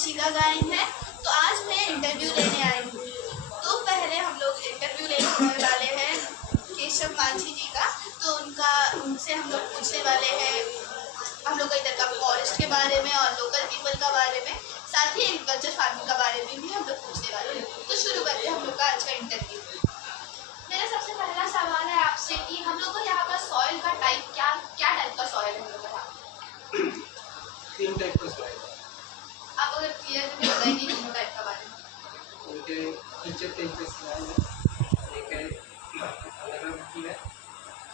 ऋषिका गायन है। तो आज मैं इंटरव्यू लेने आई हूँ। तो पहले हम लोग इंटरव्यू लेने वाले हैं केशव मांझी जी का। तो उनसे हम लोग पूछने वाले हैं हम लोग का इधर का फॉरेस्ट के बारे में और लोकल पीपल का बारे में, साथ ही एग्रीकल्चर फार्मिंग का बारे में भी हम लोग पूछने वाले हैं। तो शुरू करते हैं हम लोग का आज का इंटरव्यू। मेरा सबसे पहला सवाल है आपसे कि हम लोग को यहाँ का सॉइल का टाइप क्या टाइप का सॉइल है हम लोग का? 3 टाइप का सॉइल। आप अगर क्लियर करके बताइए तीनों टाइप का बारे में। उनके कीचड़ टाइप का सॉइल है, एक है अलग मिट्टी है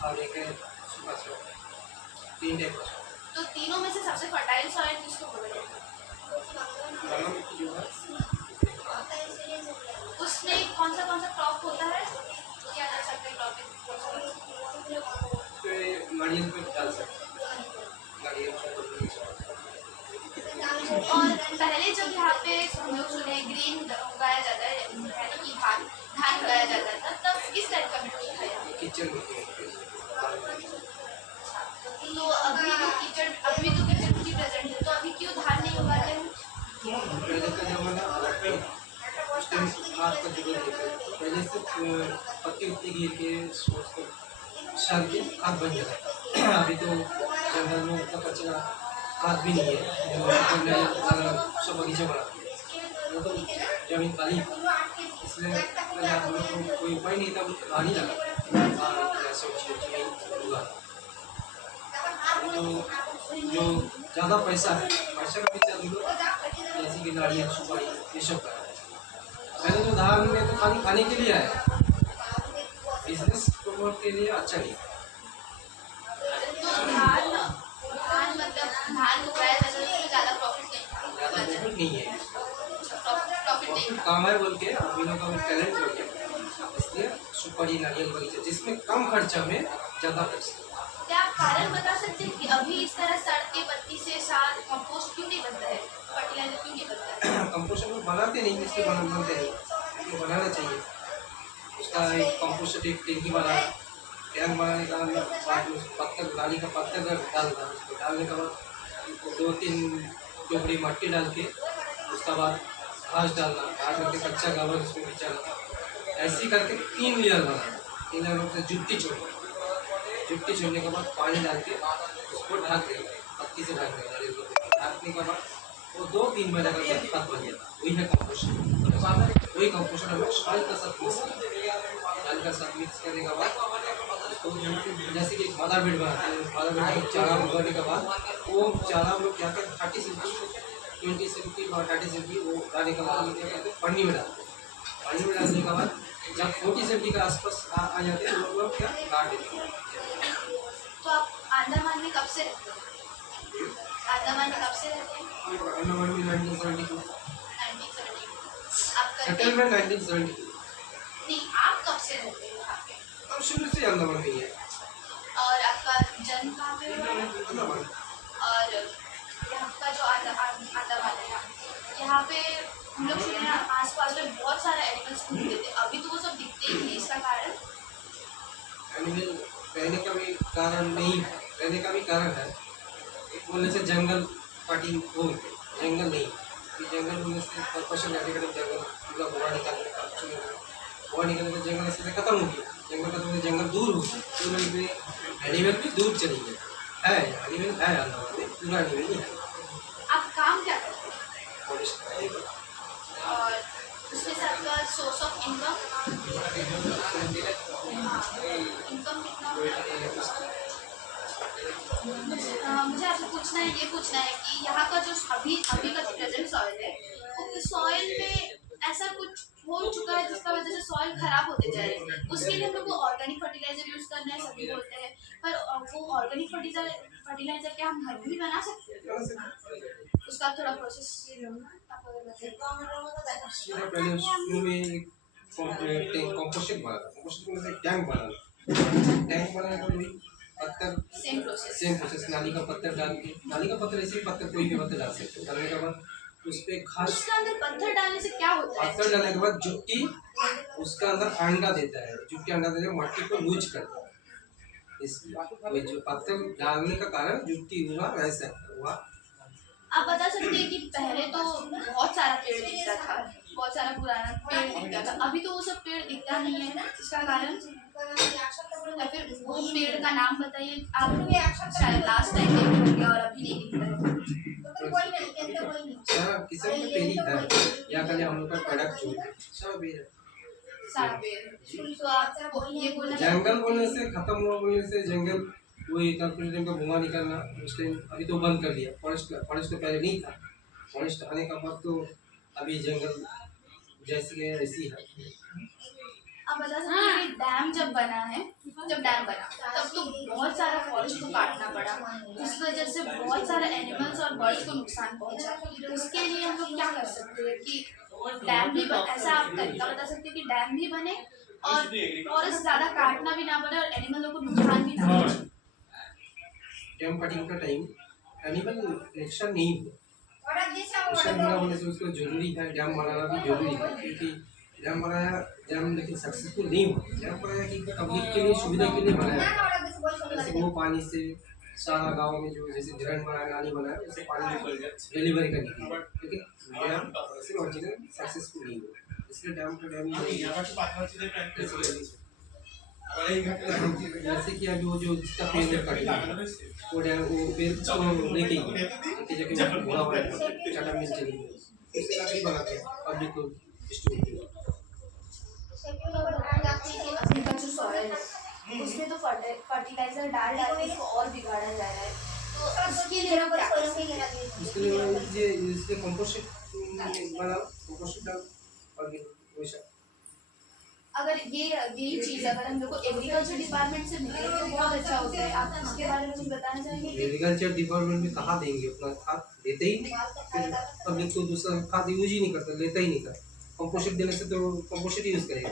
और एक है सूखा सॉइल। 3 टाइप का सॉइल। तो तीनों में से सबसे फर्टाइल सॉइल किसको बोलते हैं? अलग मिट्टी जो है उसमें कौन सा क्रॉप होता है? क्या कर सकते हैं क्रॉपिंग? नारियल पे डाल सकते हैं, नारियल और पहले जब यहाँ पे हम लोग सुने ग्रीन उगाया जाता है यानी कि धान उगाया जाता था, तब किस टाइप का मिट्टी था यहाँ? कीचड़ मिट्टी। तो अभी तो कीचड़ मिट्टी प्रेजेंट है, तो अभी क्यों धान नहीं उगाते हैं? पहले का जमाना अलग था, उस टाइम खाद का जरूरत नहीं था। पहले से पत्ती उत्ती गिर के सोच कर शाल के खाद बन जाता है। अभी तो जंगल में उतना कचरा खाद भी नहीं है, सब बगीचा बनाते हैं। वो तो जमीन खाली, इसलिए पहले आप लोग को कोई उपाय नहीं था, पानी लगा सब्जी उगा। तो जो ज़्यादा पैसा है, पैसा का पीछे अभी लोग जैसे कि नारियल सुपारी ये सब कर रहे हैं। पहले तो धान में तो खाने के लिए आया, बिजनेस प्रमोट के लिए अच्छा नहीं। तो धान मतलब धान उगाया जाता है, उसमें ज़्यादा प्रॉफिट नहीं है, प्रॉफिट नहीं काम है बोल के अभी लोग का टैलेंट हो गया, इसलिए सुपारी नारियल बगीचा जिसमें कम खर्चा में ज़्यादा पैसा। क्या आप कारण बता सकते हैं कि अभी इस तरह सड़के पत्ती से साथ कंपोस्ट क्यों नहीं बनता है, फर्टिलाइजर क्यों नहीं बनता है? कंपोस्ट हम लोग बनाते नहीं, इसलिए बनते हैं, इसलिए बनाना चाहिए। उसका एक कंपोस्ट एक टैंकी बनाना, टैंक बनाने का बाद में पत्थर डाली का पत्थर डालना, उसको डालने के बाद 2-3 टोकरी मट्टी डाल के उसका बाद घास डालना, घास डाल के कच्चा गोबर उसमें बिछाना, ऐसे करके 3 लेयर बनाना। 3 लेयर से जुट्टी छोड़ने के बाद पानी डाल के उसको ढक देंगे, पत्ती से ढक देंगे। ढकने के बाद वो 2-3 महीने का खत बन गया, वही है कंपोस्ट। वही कंपोस्ट हमें सॉइल का साथ मिक्स करने के बाद तो जैसे कि मदर बेड बनाते हैं, मदर बेड चारा उगाने के बाद वो चारा हम लोग क्या करते हैं 30 सेंटी 20 सेंटी और 30 सेंटी वो उगाने के बाद क्या करते हैं पन्नी में डालते हैं। पन्नी में डालने के बाद जब 40 सेंटी के आसपास आ जाते हैं तो लोग क्या काट देते हैं। तो आप अंडमान में कब से रहते हैं? अंडमान में कब से रहते हैं? अंडमान में 1972 आपका सेटलमेंट 1972। नहीं, आप कब से रहते हैं यहाँ पे? अब शुरू से अंडमान में ही है। और आपका जन्म कहाँ पे हुआ है? अंडमान। और यहाँ का जो अंडमान है यहाँ पे हम लोग सुने आसपास में बहुत सारे एनिमल्स घूमते थे, अभी तो वो सब दिखते ही नहीं, इसका कारण? एनिमल रहने का भी कारण नहीं, रहने का भी कारण है। एक बोलने से जंगल पार्टी हो गए, जंगल नहीं, जंगल होने से पर्पशन रहने का जंगल पूरा बुरा निकालने का बुरा निकलने का जंगल ऐसे खत्म हो गया। जंगल खत्म हो गया, जंगल दूर हो गया, तो एनिमल भी दूर चली गए। है एनिमल है अंदर में, पूरा एनिमल ही है। आप काम क्या करते हैं फॉरेस्ट और उसके साथ का सोर्स ऑफ इनकम कितना होता है? मुझे आपसे ये पूछना है कि यहाँ का जो अभी का प्रेजेंट सॉइल है, उस सॉइल में ऐसा कुछ हो चुका है जिसका वजह से सॉइल खराब होते जा रहे हैं। उसके लिए हम लोग को ऑर्गेनिक फर्टिलाइजर यूज करना है सभी बोलते हैं, पर वो ऑर्गेनिक फर्टिलाइजर क्या हम घर में भी बना सकते हैं? उसका थोड़ा प्रोसेस आप अगर बताइए। पहले शुरू में एक कंपोस्टिंग बना, टैंक बनाने का भी पत्थर सेम प्रोसेस नाली का पत्थर डाल के, नाली का पत्थर ऐसे ही पत्थर कोई भी पत्थर डाल सकते हैं। डालने के बाद उस पे घास, उसके अंदर पत्थर डालने से क्या होता है? पत्थर डालने के बाद जुट्टी उसका अंदर अंडा देता है, जुट्टी अंडा देते मट्टी को लूज करता है। इस जो पत्थर डालने का कारण जुट्टी हुआ वैसा हुआ। आप बता सकते हैं कि पहले तो बहुत सारा पेड़ दिखता था, बहुत सारा पुराना पेड़ दिखता था, अभी तो वो सब पेड़ दिखता नहीं है, इसका कारण? या फिर वो पेड़ का नाम बताइए आप, शायद लास्ट टाइम देखे होंगे और अभी नहीं दिख रहा है। सारा किस्म के पेड़ ही है, या खाली हम लोग का प्रोडक्ट जो है सब पेड़ है। सारा पेड़, तो आप ये बोलना जंगल बोलने से खत्म हुआ, बोलने से जंगल वही टाइम का धुआं निकलना उस टाइम अभी तो बंद कर दिया। फॉरेस्ट तो पहले नहीं था, फॉरेस्ट आने का बाद तो अभी जंगल जैसी है ऐसी है। आप बता सकते हैं कि डैम जब बना है, जब डैम बना तब तो बहुत सारा फॉरेस्ट को काटना पड़ा, जिस वजह से बहुत सारे एनिमल्स और बर्ड्स को नुकसान पहुंचा। उसके लिए हम लोग क्या कर सकते हैं कि डैम भी ऐसा आप तरीका बता सकते हैं कि डैम भी बने और फॉरेस्ट ज़्यादा काटना भी ना पड़े और एनिमलों को नुकसान भी ना पहुंचे। डैम कटिंग का टाइम एनिमल नुकसान नहीं हुआ, नुकसान हुआ होने से उसको जरूरी है, डैम बनाना भी जरूरी है, क्योंकि डैम बनाया, डैम लेकिन सक्सेसफुल नहीं हुआ। डैम बनाया कि पब्लिक के लिए सुविधा के लिए बनाया, जैसे वो पानी से सारा गांव में जो जैसे ड्रेन बनाया, नाली बनाया, उससे पानी डिलीवरी करने के लिए, लेकिन डैम सिर्फ ओरिजिनल सक्सेसफुल नहीं हुआ, इसलिए डैम का डैम जैसे कि अभी वो जो जिसका पेड़ कट वो डैम वो पेड़ को लेके जाके वो पूरा हुआ टाटा मिल चली गई, इससे काफी बनाते हैं पब्लिक को डिस्ट्रीब्यूट। अपने का जो सॉइल है उसमें तो फर्टिलाइजर डाल डाल के उसको और बिगाड़ा जा रहा है, तो उसके लिए लोग क्या कर सकते हैं? उसके लिए ये इसलिए कंपोस्ट बनाओ, कंपोस्ट डाल और वैसा। अगर यही चीज अगर हम लोग को एग्रीकल्चर डिपार्टमेंट से मिले तो बहुत अच्छा होता है। आप इसके बारे में कुछ बताना चाहेंगे? एग्रीकल्चर डिपार्टमेंट में कहाँ देंगे, उतना खाद देते ही नहीं, फिर पब्लिक तो दूसरा खाद यूज ही नहीं करता, लेता ही नहीं था। कंपोस्ट देने से तो कंपोस्ट यूज करेगा।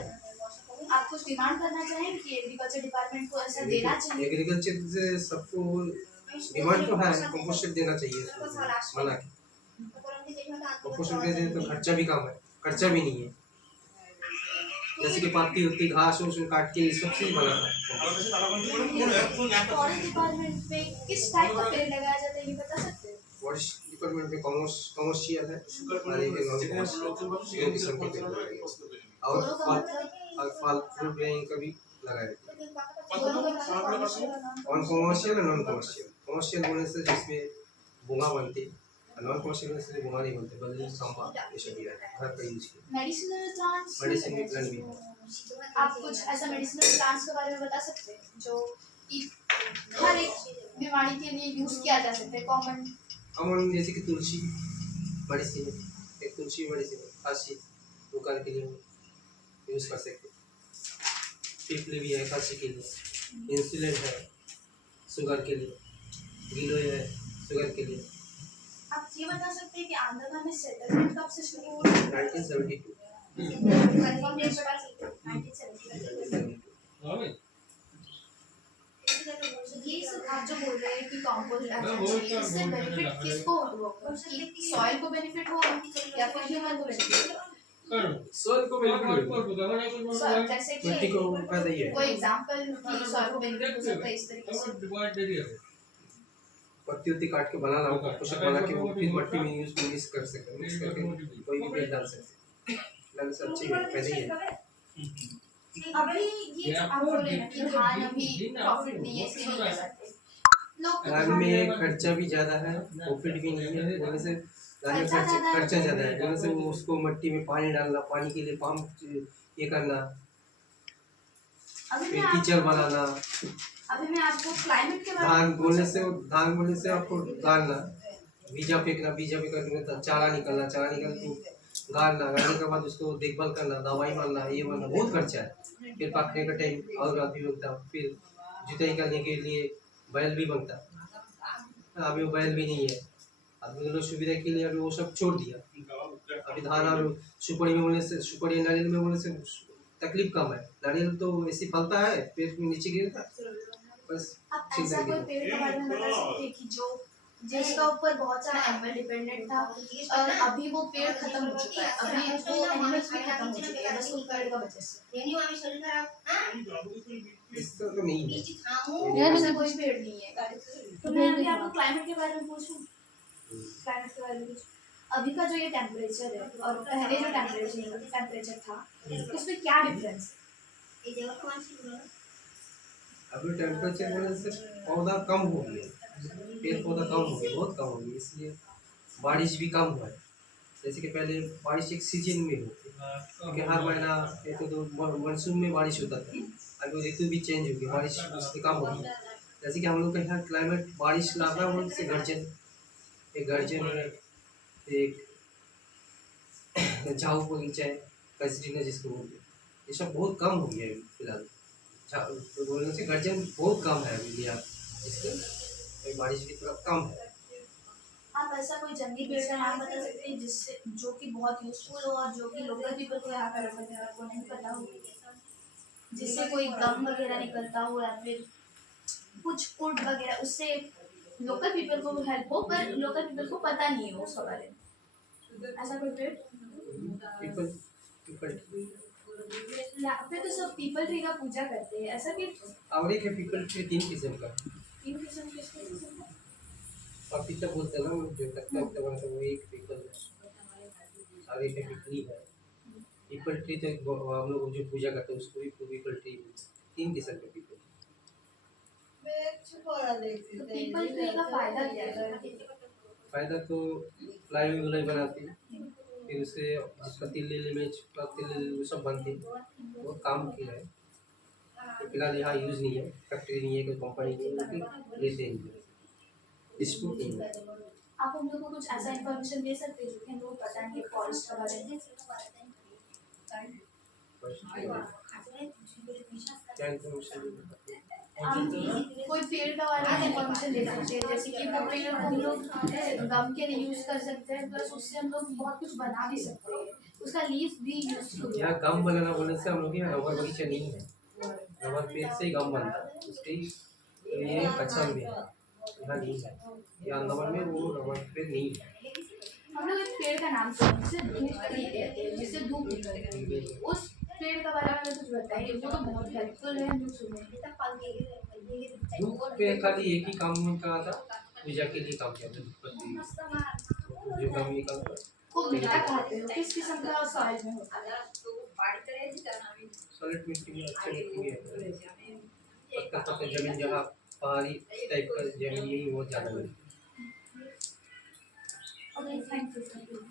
आप कुछ डिमांड करना चाहेंगे कि एग्रीकल्चर डिपार्टमेंट को ऐसा देना चाहिए? एग्रीकल्चर से सबको डिमांड तो है, कंपोस्ट देना चाहिए मना के, कंपोस्ट दे दे तो खर्चा भी कम है, खर्चा भी नहीं है, जैसे कि पत्ती होती घास उसको काट के सबसे बना है। फॉरेस्ट डिपार्टमेंट में किस टाइप का पेड़ लगाया जाता है ये बता सकते हैं? फॉरेस्ट डिपार्टमेंट में कमर्शियल है और एक नॉन कमर्शियल, दो किस्म के पेड़ लगाए गए और फल फ्रूट का भी लगाया गया। ऑन कमर्शियल और नॉन कमर्शियल, कमर्शियल होने से जिसमें बुआ बनते हैं, नॉन कमर्शियल होने से बुआ नहीं बनते, बल्कि खंबा ये सब भी रहता है, घर का यूज किया। मेडिसिनल प्लांट्स, मेडिसिन प्लांट भी है। आप कुछ ऐसा मेडिसिनल प्लांट्स के बारे में बता सकते हैं जो कि हर एक बीमारी के लिए यूज किया जा सकता है? कॉमन जैसे कि तुलसी मेडिसिन, एक तुलसी मेडिसिन खांसी बुखार के लिए यूज कर सकते, पीपली भी है खांसी के लिए, इंसुलिन है शुगर के लिए, गिलोय है शुगर के लिए। आप ये बता सकते हैं कि आंध्र में सेटलमेंट कब से शुरू हुआ? 1972। कंफर्म डेट बता सकते हैं? 1972। ये सब आप जो बोल रहे हैं कि कंपोस्ट इससे बेनिफिट किसको होगा? सॉइल को बेनिफिट होगा या फिर ह्यूमन को बेनिफिट? सॉइल को बेनिफिट, जैसे मिट्टी को फायदा ही है। कोई एग्जांपल कि सॉइल को बेनिफिट हो सकता है इस तरीके से? पत्ती उत्ती काट के बनाना होगा, पोषक बना के वो फिर मट्टी में यूज मिक्स कर सकते हैं, मिक्स करके कोई भी पेड़ डाल सकते हैं, डालने से अच्छी फायदा ही है। अभी ये जो आप बोल रहे हैं कि धान अभी प्रॉफिट नहीं है इसलिए नहीं कर सकते लोग, धान में खर्चा भी ज़्यादा है, प्रॉफिट भी नहीं है, होने से धान में खर्चा ज़्यादा है, होने से उसको मट्टी में पानी डालना, पानी के लिए पंप ये करना, फिर कीचड़ बनाना। अभी मैं आपको क्लाइमेट के बारे धान बोलने से आपको गाड़ना, बीजा फेंकना, बीजा फेंकने का चारा निकलना, चारा निकल के गाड़ना, गाड़ने के बाद उसको देखभाल करना, दवाई मारना, ये मारना, बहुत खर्चा है। फिर पकने का टाइम और भी बनता, फिर जुताई करने के लिए बैल भी बनता, अभी वो बैल भी नहीं है, अभी लोग सुविधा के लिए अभी वो सब छोड़ दिया। अभी धान और सुपारी में बोलने से, सुपारी नारियल में बोलने से तकलीफ कम है, नारियल तो ऐसे फलता है पेड़ में नीचे गिरता बस। आप ऐसा कोई पेड़ के बारे में बता सकते हैं कि जो जिसका ऊपर बहुत सारा एनिमल डिपेंडेंट था और अभी वो पेड़ खत्म हो चुका है, अभी वो एनिमल्स भी खत्म हो चुके हैं बस उस पेड़ का वजह से? इसका तो नहीं है, ऐसा कोई पेड़ नहीं है। तो मैं अभी आपको क्लाइमेट के बारे में पूछूं? क्लाइमेट के बारे में कुछ अभी का जो ये टेम्परेचर है और पहले जो टेम्परेचर था उसमें क्या डिफरेंस अभी टेम्परेचर की वजह से पौधा कम हो गया, पेड़ पौधा कम हो गया, बहुत कम हो गया, इसलिए बारिश भी कम हुआ है। जैसे कि पहले बारिश एक सीजन में होती, क्योंकि हर महीना एक तो मानसून में बारिश होता था, अभी ऋतु भी चेंज हो गई, बारिश उससे कम हो गई। जैसे कि हम लोग के यहाँ क्लाइमेट बारिश ला रहा है, से गर्जन, एक गर्जन है, एक झाऊ बगीचा है, कैसरीना जिसको बोलते हैं, ये सब बहुत कम हो गया है फिलहाल। तो बोलने से गर्जन बहुत कम है अभी यहाँ, इसलिए बारिश भी थोड़ा कम है। आप ऐसा कोई जंगली पेड़ का नाम बता सकते हैं जिससे जो कि बहुत यूजफुल हो और जो कि लोकल पीपल को यहाँ पर वगैरह को नहीं पता हो, जिससे कोई गम वगैरह निकलता हो या फिर कुछ फूड वगैरह, उससे लोकल पीपल को हेल्प हो पर लोकल पीपल को पता नहीं हो उसके बारे में, ऐसा कोई पेड़? पीपल पीपल यहाँ पे तो सब पीपल ट्री का पूजा करते हैं, ऐसा भी और एक है पीपल ट्री, 3 किस्म का। 3 किस्म के किस्म का? पपीता बोलते हैं ना, वो जो कच्चा कच्चा बनता है, वो एक पीपल है, और एक है पिपली है। पीपल ट्री तो हम लोग जो पूजा करते हैं उसको भी पीपल ट्री, 3 किस्म के पीपल। तो पीपल ट्री का फायदा क्या है? फायदा तो प्लाई वुलाई बनाती है, फिर उसे जिसका तिल्ली मिर्च तिल्ली वो सब बनती है, वो काम किया है। तो फिलहाल यहाँ यूज़ नहीं है, फैक्ट्री नहीं है, कोई कंपनी नहीं है, लेकिन लेते हैं, डिस्प्यूट नहीं है। आप हम लोग को कुछ ऐसा इन्फॉर्मेशन दे सकते हैं जो कि हम लोग को पता नहीं है फॉरेस्ट के बारे में? क्या इन्फॉर्मेशन? हम कोई पेड़ के बारे में इन्फॉर्मेशन दे सकते हैं, जैसे कि वो पेड़ को हम लोग गम के लिए यूज कर सकते हैं, प्लस उससे हम लोग बहुत कुछ बना भी सकते हैं, उसका लीफ भी यूजफुल है। यहाँ गम बनाना बोलने से हम लोग यहाँ रबर बगीचा नहीं है, रबर पेड़ से ही गम बनता है, उसके ये अच्छा में है, यहाँ नहीं है, यहाँ अंदमान में वो रबर पेड़ नहीं है। हम लोग एक पेड़ का नाम सुना जिसे धूप ट्री कहते हैं, जिससे धूप निकलती है, उस पेड़ के बारे में कुछ बताइए, वो तो बहुत हेल्पफुल है हम लोग सुने। धूप पेड़ खाली एक ही काम का था, पूजा के लिए काम किया था, धूप जो गम निकलता है। खूब मीठा खाते हो, किस किस्म का सॉइल में होता है? सॉलिड मिट्टी में, अच्छी मिट्टी में है, पत्थर पत्थर जमीन, जहाँ पहाड़ी टाइप का जमीन में ही बहुत ज़्यादा मिलती है। Okay, thank you.